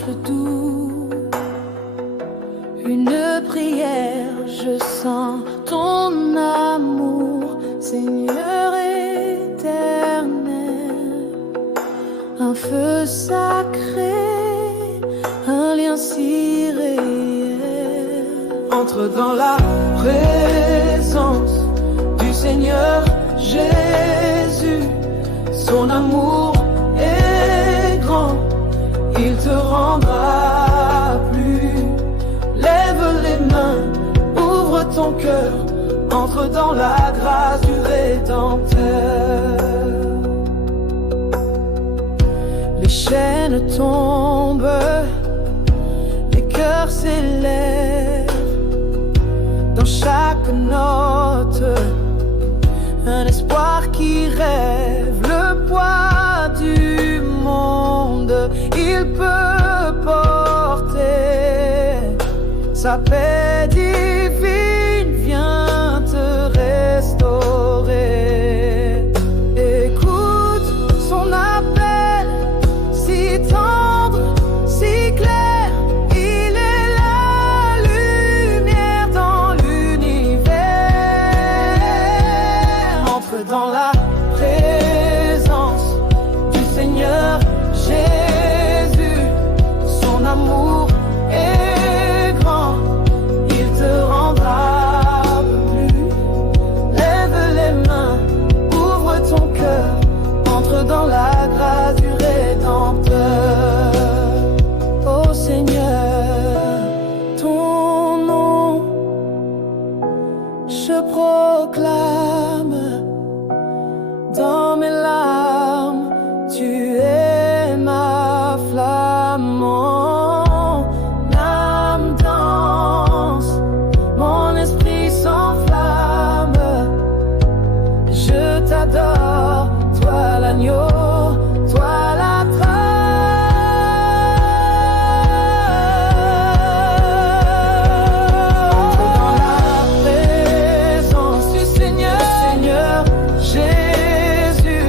souffle doux, une prière, je sens ton amour, Seigneur éternel, un feu sacré, un lien si réel. Entre dans la présence du Seigneur Jésus, son amour est grand, il te rendra plus. Lève les mains, ouvre ton cœur, entre dans la grâce du Rédempteur. Les chaînes tombent, les cœurs s'élèvent, dans chaque note, un espoir qui rêve. Le poids du monde, il peut porter. Sa paix divine vient te restaurer. Écoute son appel, si tendre, si clair. Il est la lumière dans l'univers. Entre dans la présence du Seigneur Jésus, son amour est grand, il te rendra plus. Lève les mains, ouvre ton cœur, entre dans la grâce du Rédempteur. Ô Seigneur, ton nom, je proclame dans mes larmes, tu es ma flamme. Mon âme danse, mon esprit s'enflamme. Je t'adore, toi l'agneau, toi la trace. Entre dans la présence du Seigneur Jésus,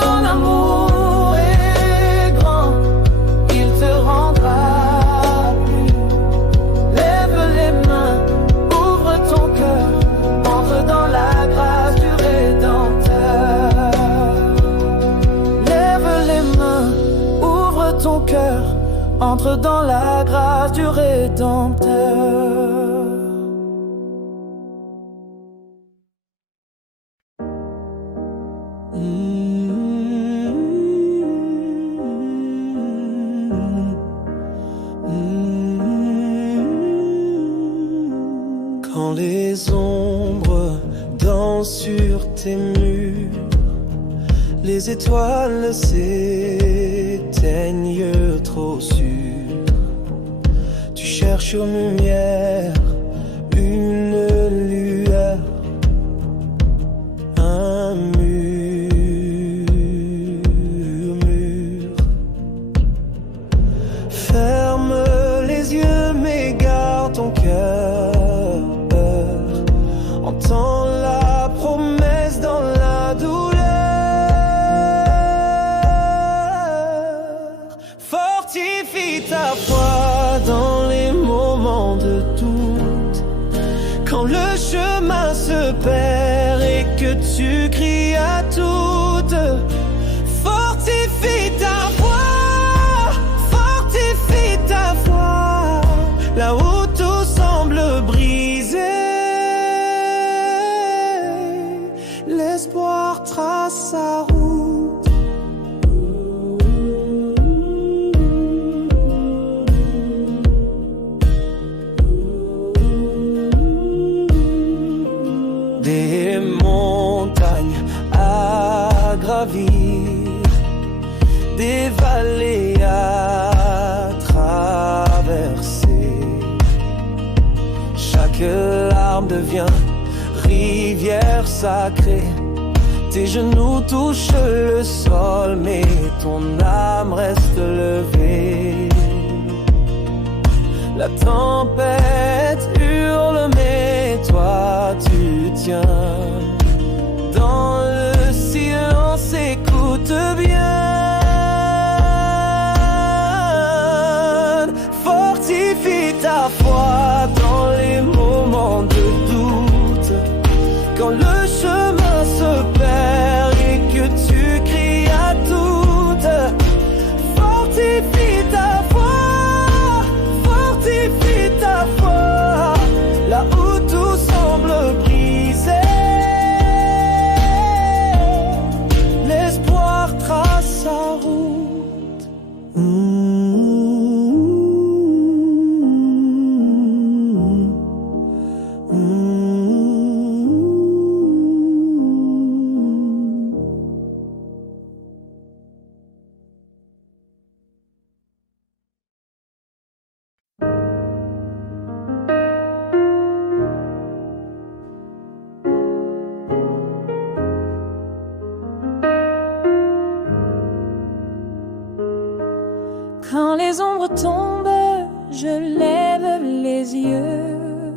son amour est grand, il te rendra plus. Lève les mains, ouvre ton cœur, entre dans la grâce du Rédempteur. Lève les mains, ouvre ton cœur, entre dans la grâce du Rédempteur. Quand les ombres dansent sur tes murs, les étoiles s'éteignent trop sûr. Tu cherches une lumière, une lueur, un mur. Ferme les yeux mais garde ton cœur. Entends la promesse dans la douleur. Fortifie ta foi dans les moments de doute. Quand le chemin se perd et que tu cries à toutes. Fortifie ta foi, fortifie ta foi. Là où tout semble brisé, l'espoir trace sa route. Des montagnes à gravir, des vallées à traverser. Chaque larme devient rivière sacrée. Tes genoux touchent le sol, mais ton âme reste levée. La tempête hurle, mais toi tu tiens. Dans le silence, écoute bien. Quand le chemin se perd et que tu cries à toutes, fortifie ta foi, là où tout semble brisé. L'espoir trace sa route. Quand les ombres tombent, je lève les yeux.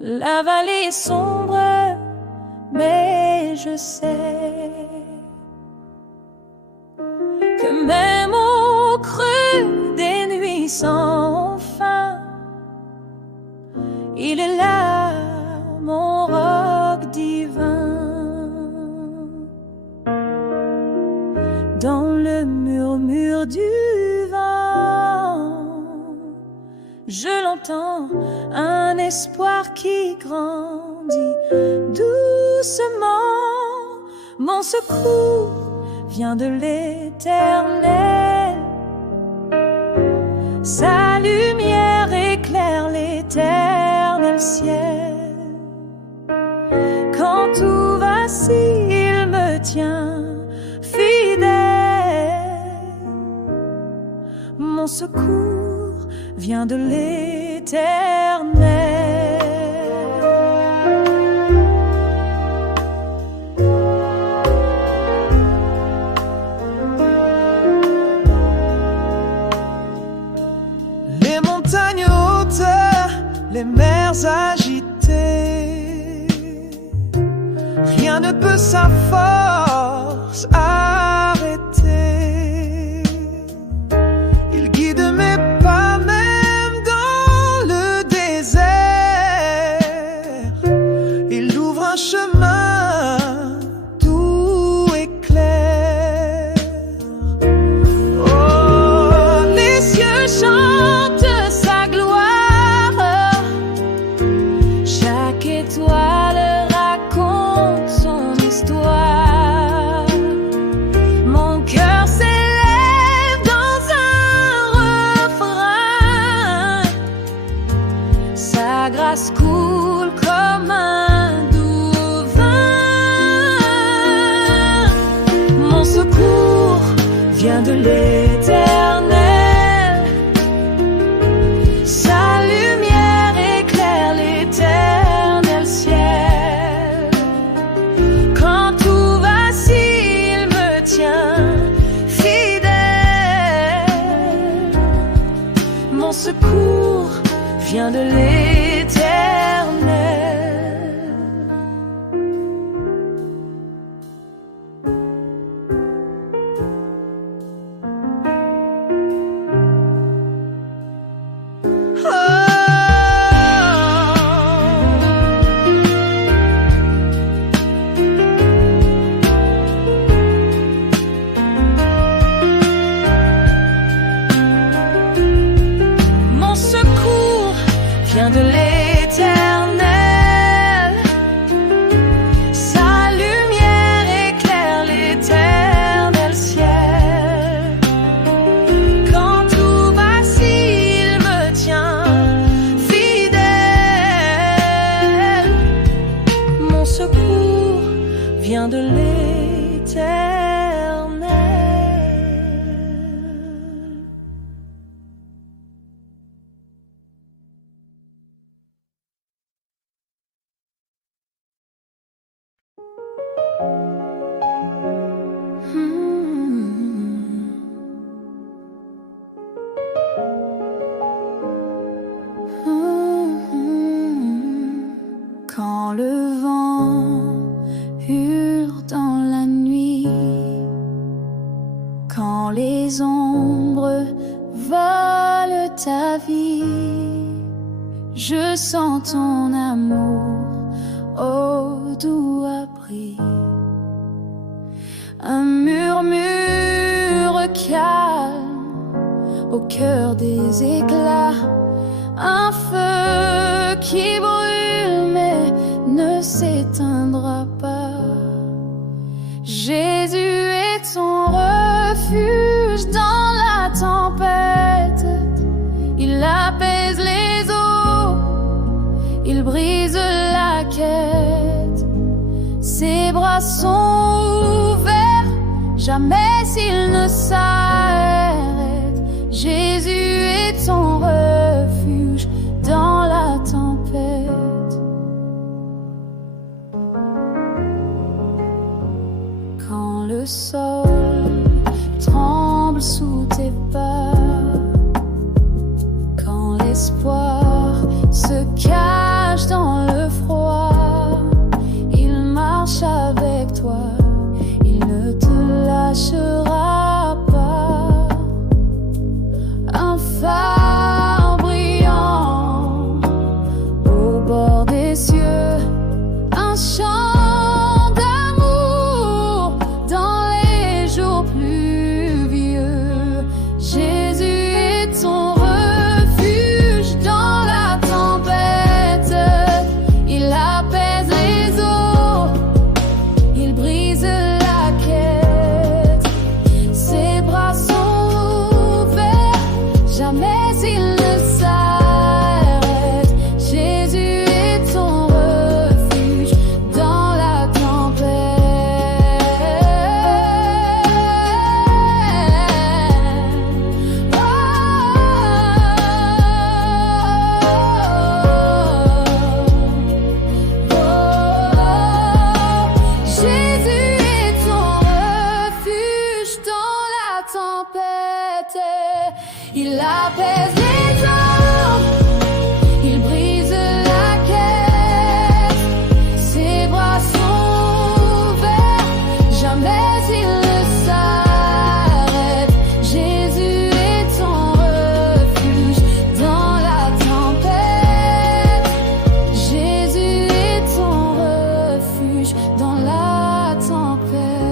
La vallée est sombre, mais je sais que même au creux des nuits sans fin, il est là, mon roc divin. Dans le murmure du vent, je l'entends, un espoir qui grandit doucement. Mon secours vient de l'Éternel. Sa lumière éclaire l'éternel ciel. Quand tout vacille, il me tient fidèle. Mon secours vient de l'Éternel. Les montagnes hautes, les mers agitées, rien ne peut sa force arrêter. Il guide mes pas même dans le désert. Il ouvre un chemin doux et clair. Oh, les cieux chantent sa gloire. Chaque étoile raconte son histoire. Mon cœur s'élève dans un refrain. Sa grâce coule comme un doux vin. Mon secours vient de l'Éternel. Sa lumière éclaire l'éternel ciel. Quand tout vacille, il me tient fidèle. Mon secours vient de l'Éternel. Mon secours vient de l'Éternel. Sa lumière éclaire l'éternel ciel. Quand tout vacille, il me tient fidèle. Mon secours vient de l'Éternel. Quand le vent hurle dans la nuit, quand les ombres volent ta vie, je sens ton amour jamais il ne s'arrête. Jésus est ton refuge dans la tempête. Quand le sol tremble sous tes pas, quand l'espoir se cache dans le froid, il marche avec toi, il ne te lâchera pas. Un phare brillant au bord des cieux, un chant d'amour dans les jours pluvieux. Jésus est ton refuge dans la tempête. Il apaise les eaux, il brise la quête. Ses bras sont ouverts, jamais il ne s'arrête. Jésus est ton refuge dans la tempête. Jésus est ton refuge dans la tempête. Il apaise les eaux, il brise la quête. Ses bras sont ouverts, jamais il ne s'arrête. Jésus est ton refuge dans la tempête. Jésus est ton refuge dans la tempête.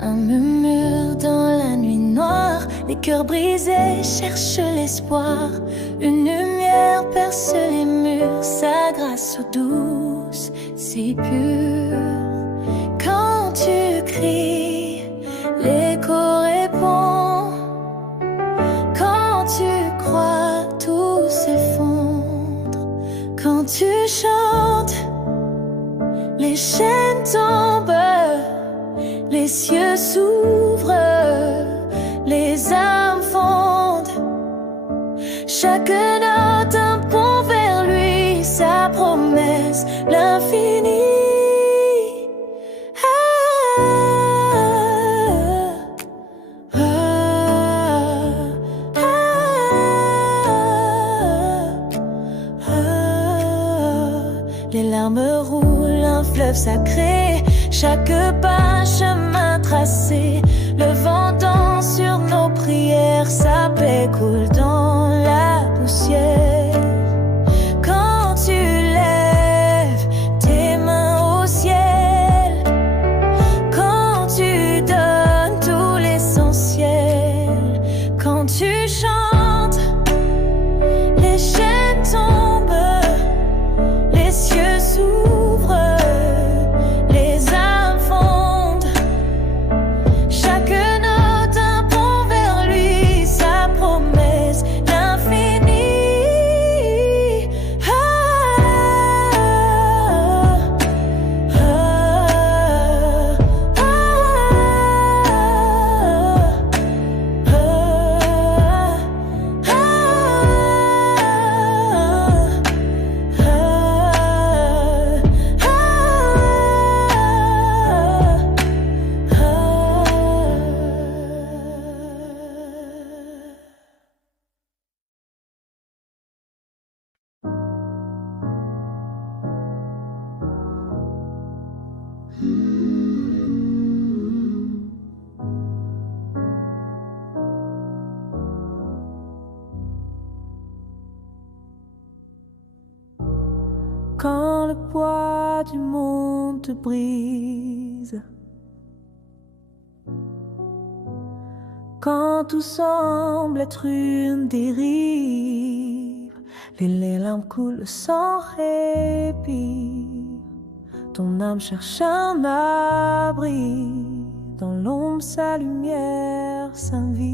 Un murmure dans la nuit noire, les cœurs brisés cherchent l'espoir. Une lumière perce les murs, sa grâce so douce, si pure. Quand tu cries, l'écho répond. Quand tu crois, tout s'effondre. Quand tu chantes, les chaînes tombent. Les cieux s'ouvrent, les âmes fondent. Chaque note un pont vers lui, sa promesse, l'infini. Les larmes roulent, un fleuve sacré. Chaque pas, chemin tracé. Le vent danse sur nos prières. Sa paix coule dans la poussière. Quand tu lèves tes mains au ciel, quand tu donnes tout l'essentiel, quand tu chantes, les chaînes tombent, les cieux s'ouvrent. Quand le poids du monde te brise, Quand tout semble être une dérive, les larmes coulent sans répit. Ton âme cherche un abri, dans l'ombre sa lumière s'invite.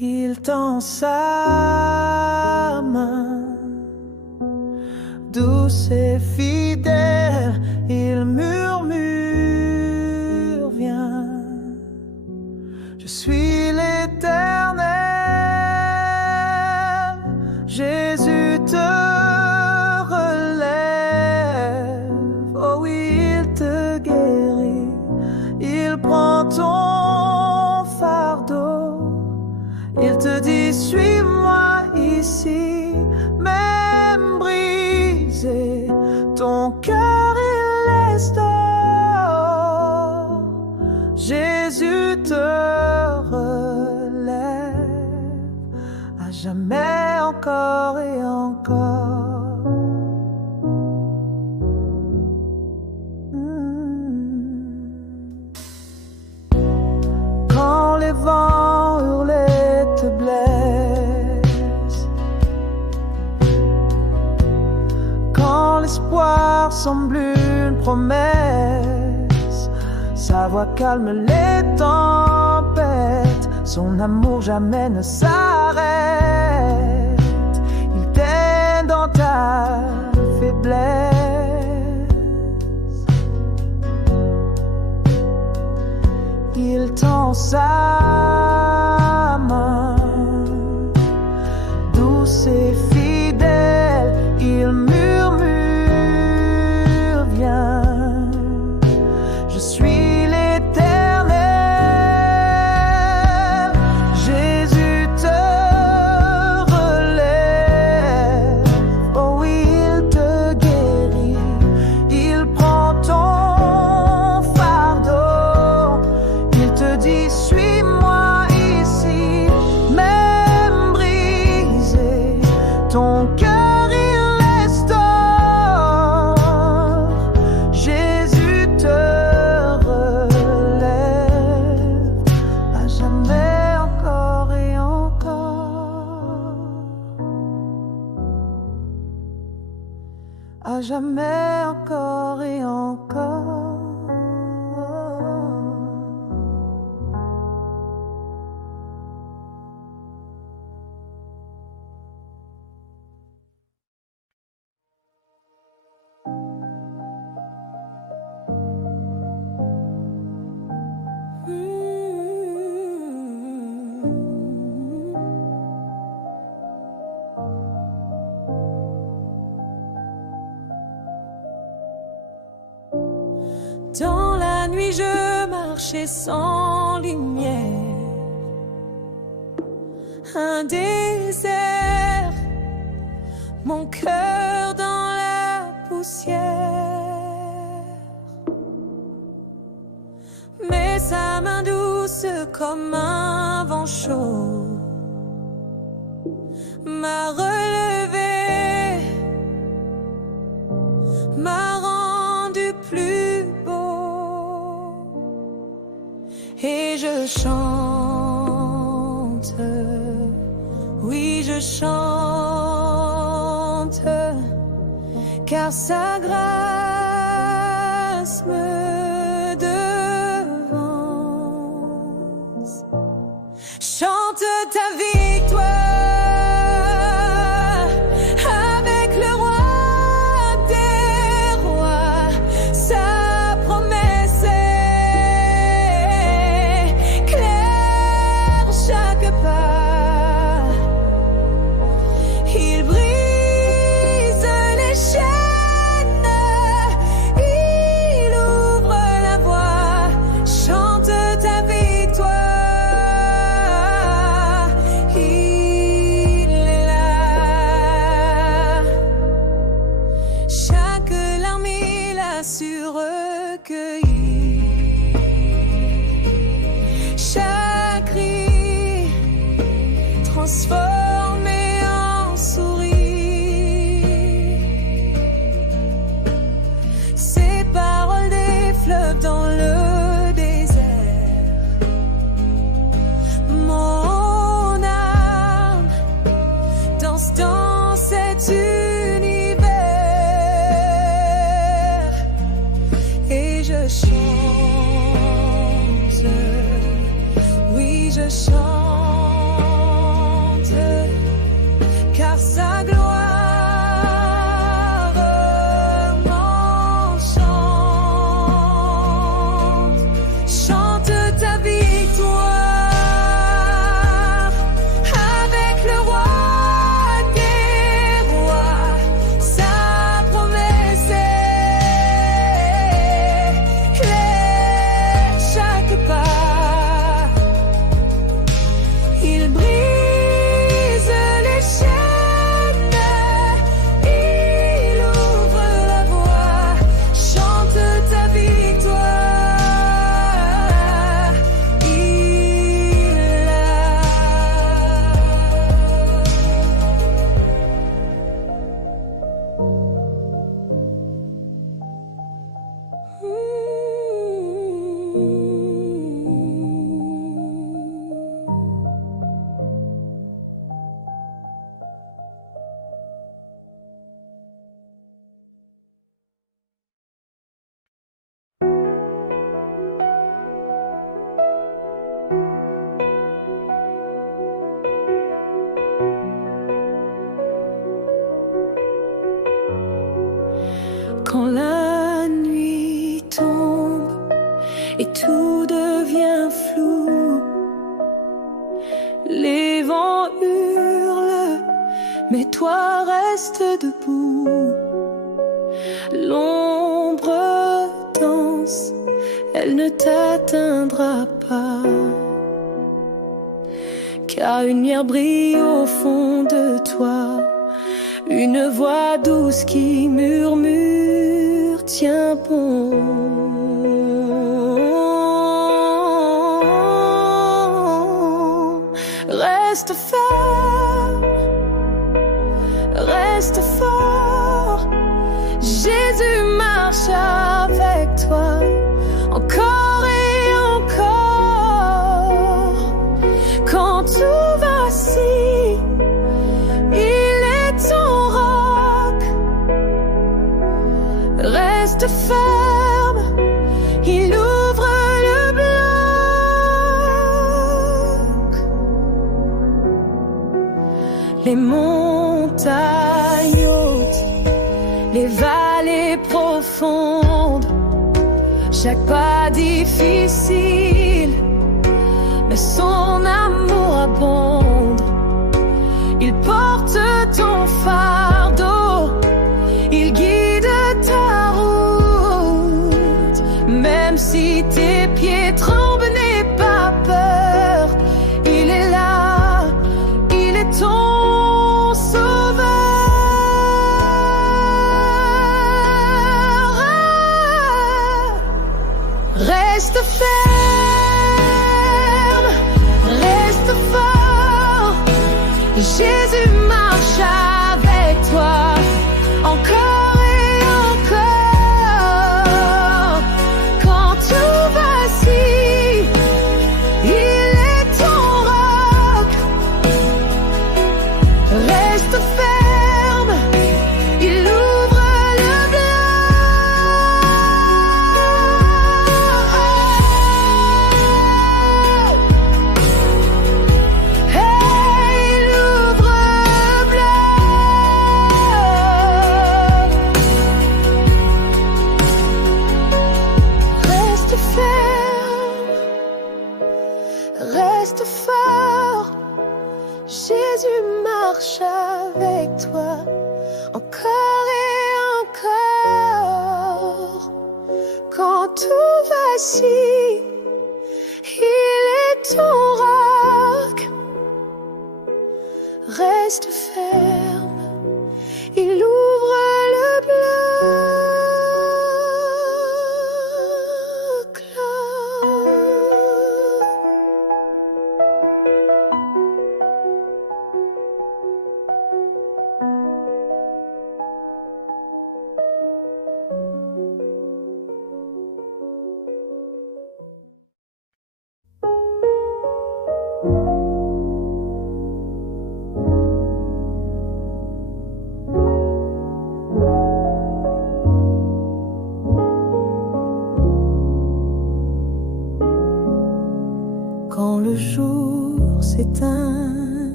Il tend sa main, douce et fidèle, il murmure, viens, je suis l'Éternel. Jésus te relève, oh oui, il te guérit, il prend ton fardeau, il te dit suis-moi ici, même brisé, ton cœur il restaure. Jésus te relève, à jamais, encore et encore. Quand les vents hurlent te blessent, quand l'espoir semble une promesse, sa voix calme les tempêtes, son amour jamais ne s'arrête. Il t'aide dans ta faiblesse. Il tend sa main, douce et fidèle, il murmure, viens, je suis l'Éternel. Jésus te relève, oh oui, il te guérit, il prend ton fardeau, il te dit suis-moi ici, même brisé, ton cœur il restaure. Jésus te relève, à jamais, encore et encore. À jamais, encore et encore. Dans la nuit je marchais sans lumière, un désert, mon cœur dans la poussière. Mais sa main douce comme un vent chaud m'a relevé, m'a rendu plus beau. Et je chante, oui je chante, car sa grâce me devance. Chante ta victoire avec le roi des rois. Sa promesse éclaire chaque pas. Il brise les chaînes, il ouvre sa gloire m'enchante. Chante ta victoire avec le roi des rois. Sa promesse éclaire chaque pas. Il brise les chaînes, il ouvre la voie. Chante ta victoire, il l'a. Quand la nuit tombe et tout devient flou, les vents hurlent, mais toi restes debout. L'ombre danse, elle ne t'atteindra pas, car une lumière brille au fond de toi. Une voix douce qui murmure, tiens bon. Reste ferme, reste fort. Jésus marche avec toi, encore et encore. Quand tout vacille, il est ton roc. Reste ferme, il ouvre le bloc. Les montagnes hautes, les vallées profondes, chaque pas difficile, mais son amour abonde. Il porte ton fardeau, il guide ta route. Même si tes pieds tremblent, n'aie pas peur. Il est là, il est ton sauveur. Reste ferme, reste fort. Jésus marche avec toi, encore et encore. Quand tout vacille, il est ton roc. Reste ferme, il ouvre le bloc. Hey, il ouvre le bloc. Reste ferme, reste fort. Jésus marche avec toi, encore et encore. Quand tout vacille, il est ton roc. Reste ferme, il ouvre le bloc.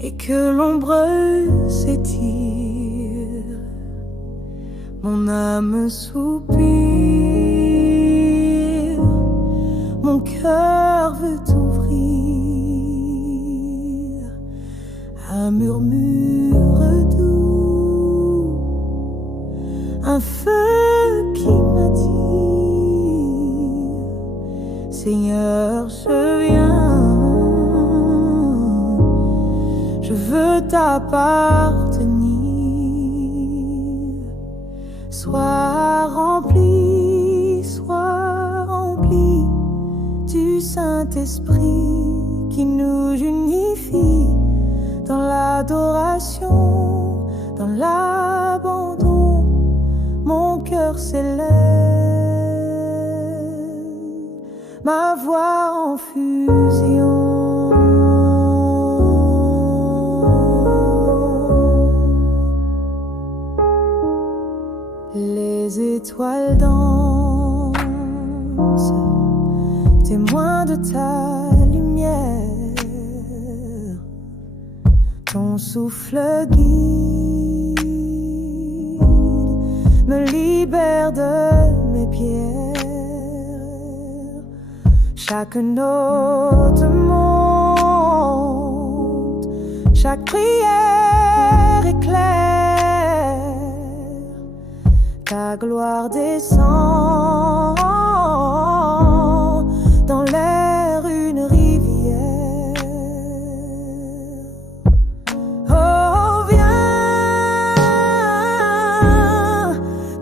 et que l'ombre s'étire, mon âme soupire, mon cœur veut ouvrir un murmure doux, un feu qui m'attire. Seigneur, je viens, je veux t'appartenir. Sois rempli du Saint-Esprit qui nous unifie dans l'adoration, dans l'abandon. Mon cœur s'élève, ma voix en fusion. Les étoiles dansent, témoins de ta lumière. Ton souffle guide, me libère de mes pierres. Chaque note monte, chaque prière éclaire. Ta gloire descend dans l'air, une rivière. Oh, viens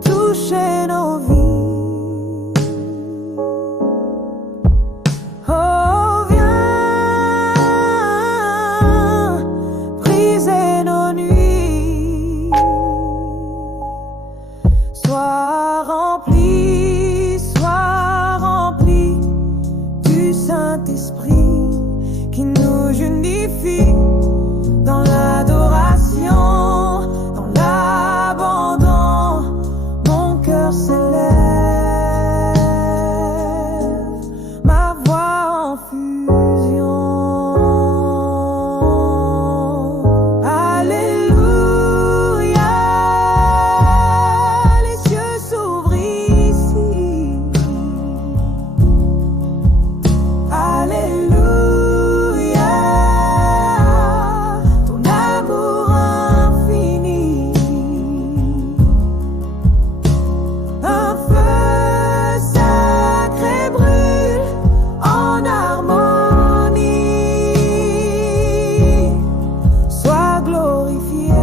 toucher nos vies. Oh, viens briser nos nuits. Sois rempli du Saint-Esprit qui nous unifie dans l'adoration, dans l'abandon. Mon cœur s'élève, ma voix en fusion. Alléluia, les cieux s'ouvrent ici. Alléluia, ton amour infini. Un feu sacré brûle en harmonie. Sois glorifié,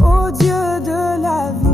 ô Dieu de la vie.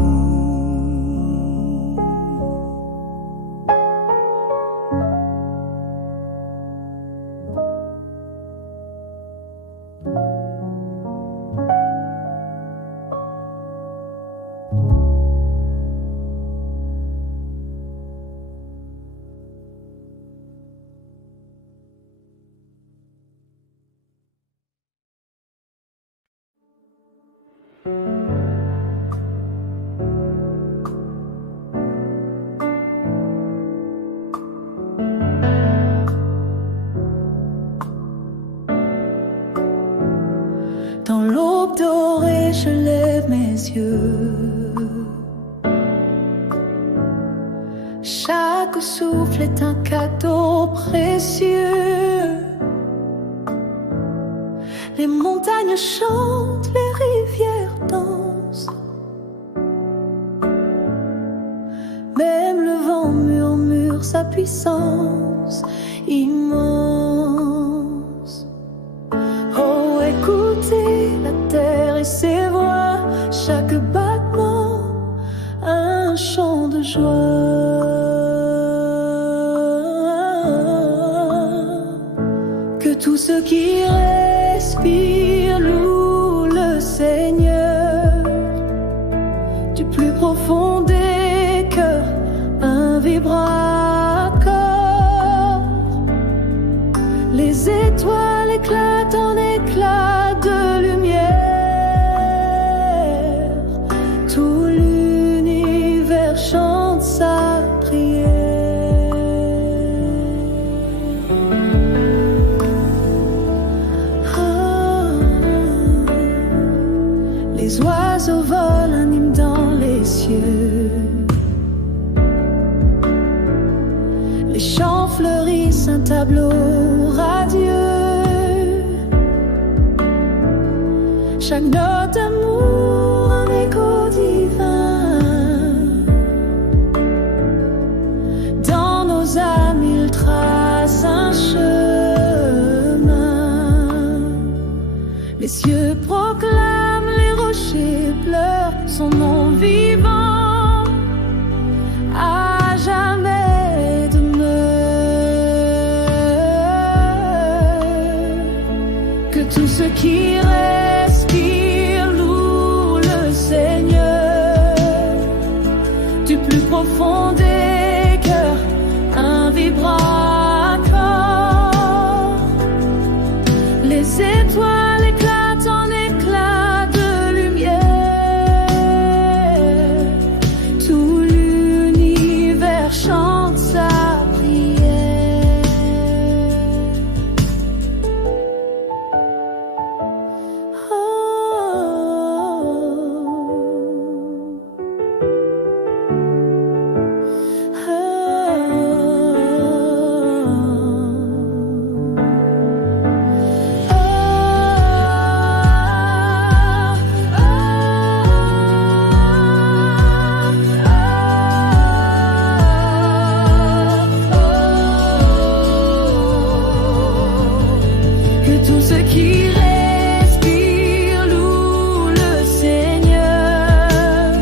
Dans l'aube dorée, je lève mes yeux. Chaque souffle est un cadeau précieux. Les montagnes chantent, les rivières dansent. Même le vent murmure sa puissance immense. Oh, écoutez la terre et ses voix, chaque battement un chant de joie. Que tous ceux qui respirent louent le Seigneur. Du plus profond des cœurs, un vibrateur. Les étoiles éclatent en éclats de lumière. Tout l'univers chante sa prière. chaque note d'amour un écho divin. Dans nos âmes il trace un chemin. Les cieux proclament, les rochers pleurent son nom vivant. À jamais demeure. Que tout ce qui respire loue le Seigneur. Du plus profond des cœurs, un vibrateur. Les étoiles éclatent en éclats de lumière. Tout l'univers chante sa prière. Oh, que tout ce qui respire loue le Seigneur.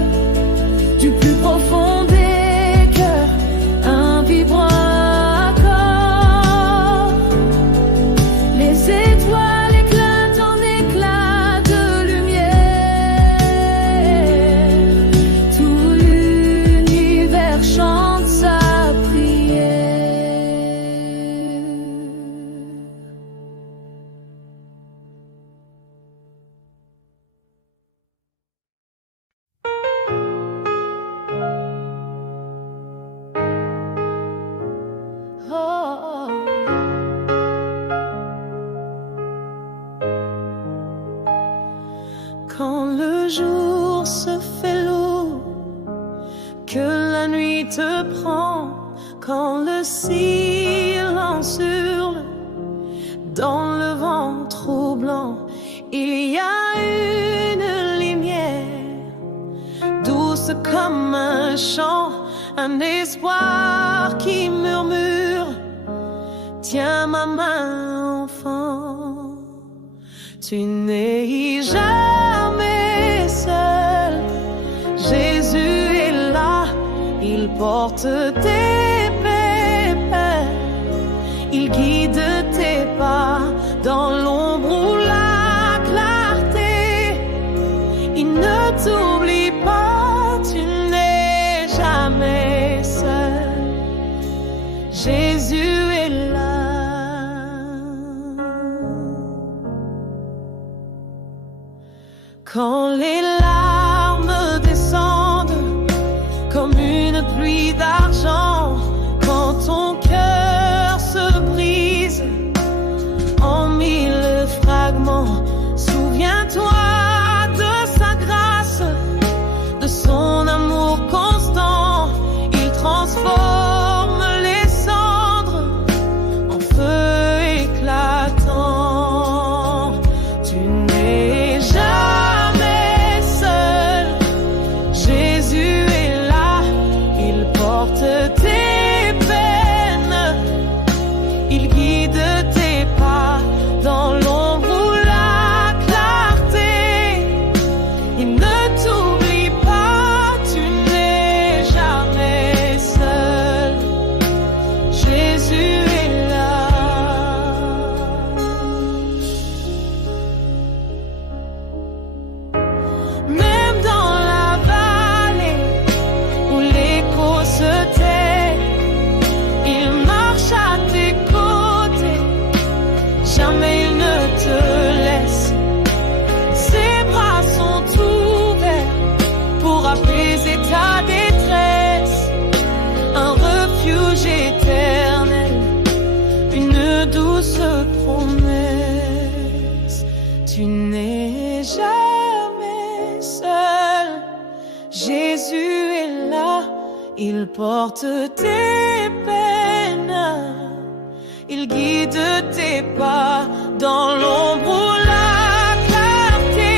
Du plus profond des cœurs, un vibrateur. Les étoiles éclatent en éclats de lumière. Tout l'univers chante sa prière. Oh. Quand le jour se fait lourd, que la nuit te prend, quand le silence hurle dans le vent troublant, il y a une lumière douce comme un chant, un espoir qui murmure. Tiens ma main, enfant, tu n'es jamais seul. Jésus est là, il porte tes pépins, il guide tes pas dans l'ombre ou la clarté. Il ne t'oublie pas, tu n'es jamais seul. Jésus est là. Quand les larmes descendent comme une pluie d'argent, quand ton cœur se brise en mille fragments, souviens-toi de sa grâce, de son amour constant. Il transforme les cendres en feu éclatant. Tu n'es jamais seul. Jésus est là, il porte tes peines, il guide tes pas dans l'ombre ou la clarté. Il ne t'oublie pas, tu n'es jamais seul. Jésus est là. Même dans la vallée où l'écho se tait, il marche à tes côtés. Jamais il ne te laisse. Ses bras sont ouverts pour apaiser ta détresse. Un refuge éternel, une douce promesse. Tu n'es jamais seul. Jésus est là, il porte tes peines, il guide tes pas dans l'ombre ou la clarté.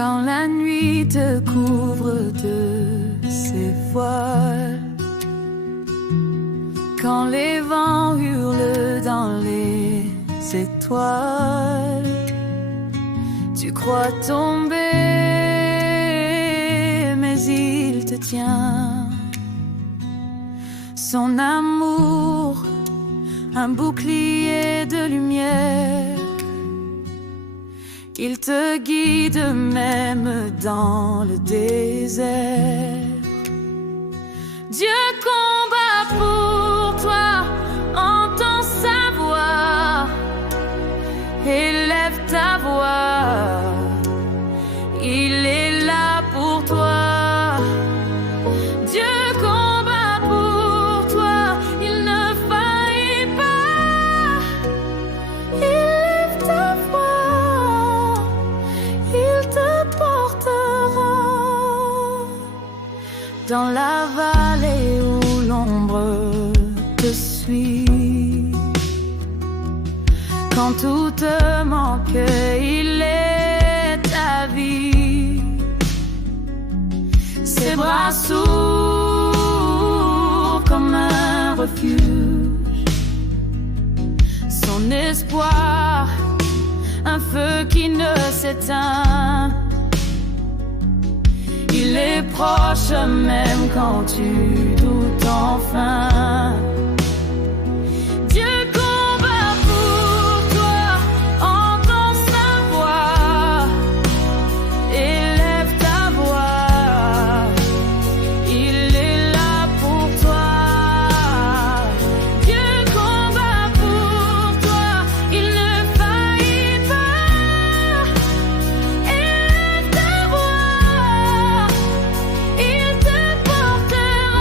Quand la nuit te couvre de ses voiles, quand les vents hurlent dans les étoiles, tu crois tomber, mais il te tient. Son amour, un bouclier de lumière, il te guide même dans le désert. Dieu combat pour toi, entends sa voix, élève ta voix, il est là pour toi. Dieu combat pour toi, il ne faillit pas, il lève ta voix, il te portera dans la vallée où l'ombre te suit. Quand tout te manque, il est ta vie. Ses bras s'ouvrent comme un refuge, son espoir, un feu qui ne s'éteint. Il est proche même quand tu doutes enfin. Dieu combat pour toi, entends sa voix, élève ta voix, il est là pour toi. Dieu combat pour toi, il ne faillit pas, élève ta voix, il te portera.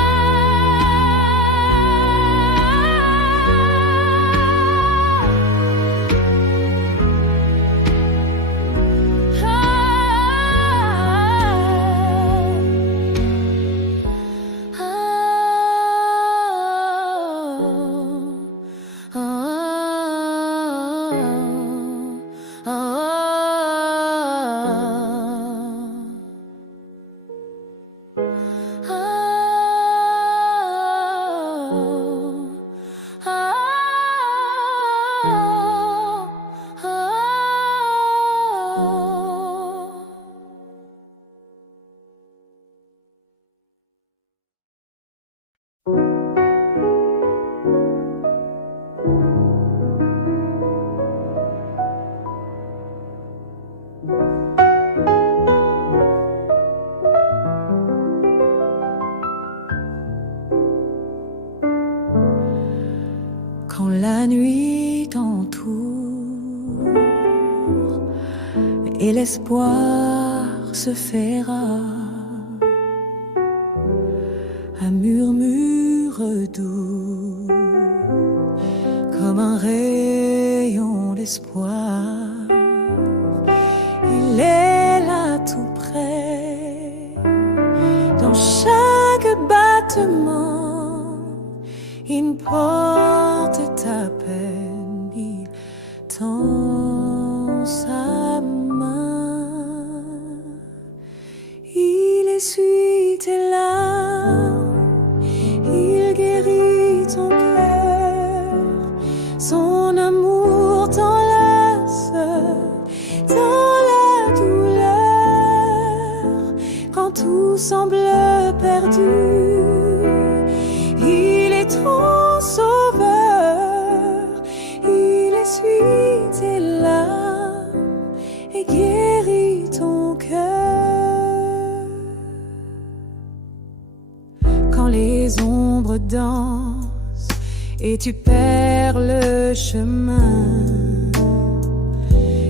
Quand la nuit t'entoure et l'espoir se fait rare, un murmure doux comme un rayon d'espoir, il est là tout près, dans chaque battement, il porte ta peine, il tend sa main, il essuie tes larmes, il guérit ton cœur, son amour t'enlace dans la douleur, quand tout semble perdu. Il est ton sauveur, il essuie tes larmes et guérit ton cœur. Quand les ombres dansent et tu perds le chemin,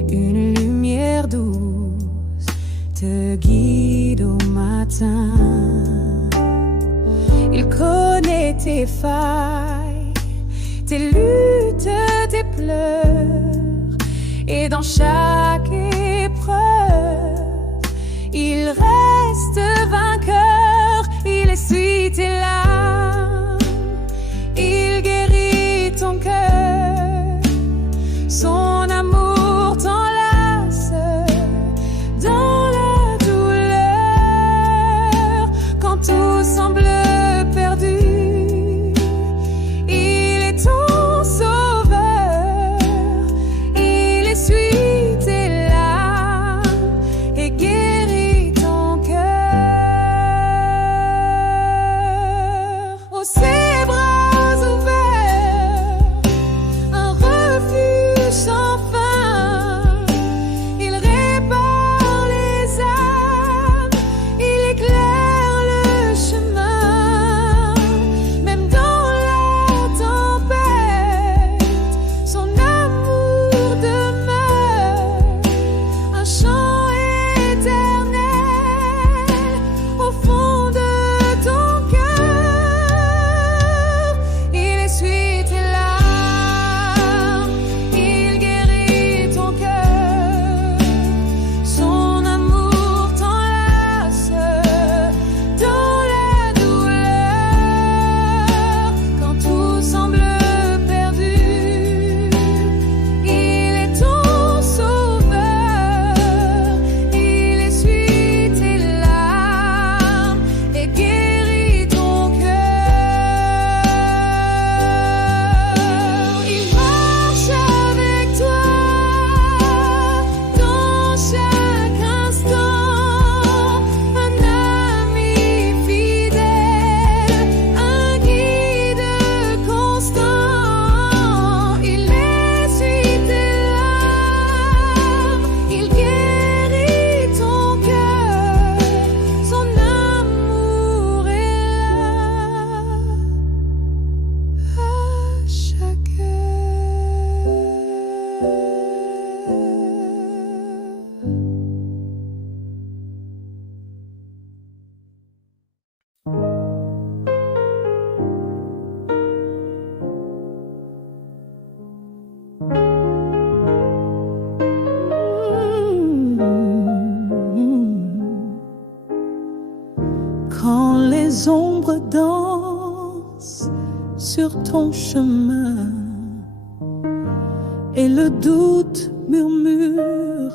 une lumière douce te guide au matin. Il connaît tes failles, tes luttes, tes pleurs, et dans chaque épreuve, il reste vainqueur. Il essuie tes larmes, il guérit ton cœur, son amour t'enlace dans la sur ton chemin et le doute murmure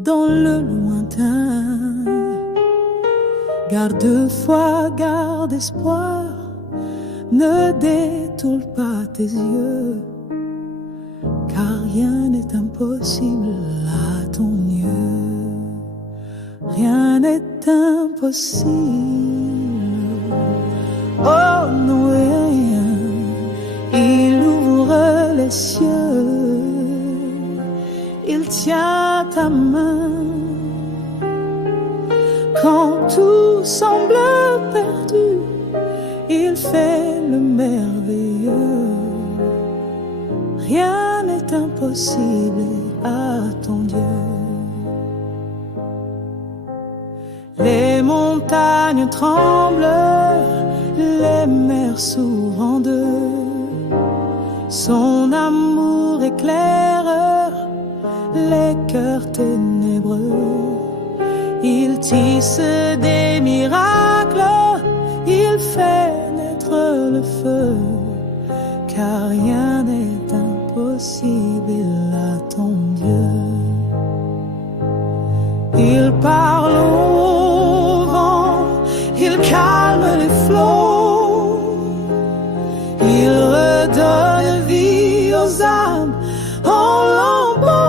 dans le lointain. Garde foi, garde espoir, ne détourne pas tes yeux, car rien n'est impossible à ton Dieu. Rien n'est impossible. Oh non, rien. Il ouvre les cieux, il tient ta main. Quand tout semble perdu, il fait le merveilleux. Rien n'est impossible à ton Dieu. Les montagnes tremblent, les mers s'ouvrent en deux. Son amour éclaire les cœurs ténébreux. Il tisse des miracles, il fait naître le feu, car rien n'est impossible à ton Dieu. Il parle au vent, il calme les flots, il redonne vie aux âmes en lambeaux.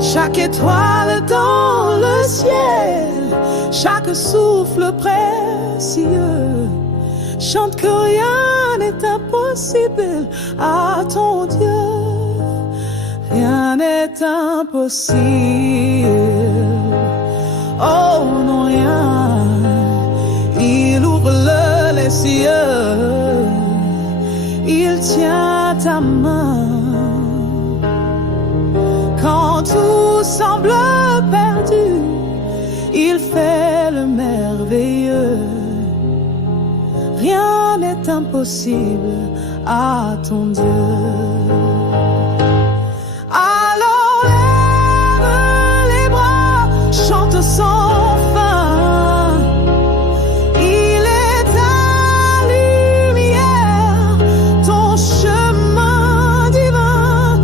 Chaque étoile dans le ciel, chaque souffle précieux chante que rien n'est impossible à ton Dieu. Rien n'est impossible. Oh non, rien. Il ouvre les cieux, il tient ta main. Quand tout semble perdu, il fait le merveilleux. Rien n'est impossible à ton Dieu. Alors lève les bras, chante sans fin. Il est ta lumière, ton chemin divin.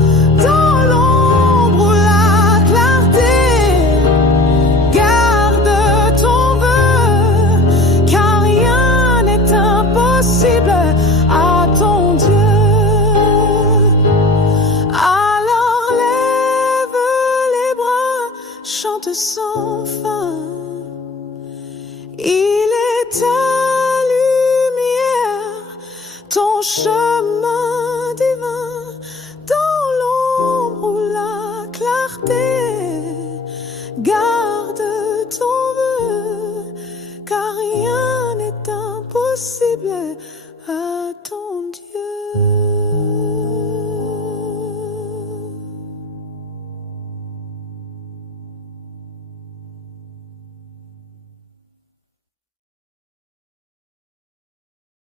Dans l'ombre ou la clarté, garde ton vœu, car rien n'est impossible à ton Dieu. Alors lève les bras, chante sans fin. Il est ta lumière, ton chemin divin. Dans l'ombre ou la clarté, garde ton vœu, car rien n'est impossible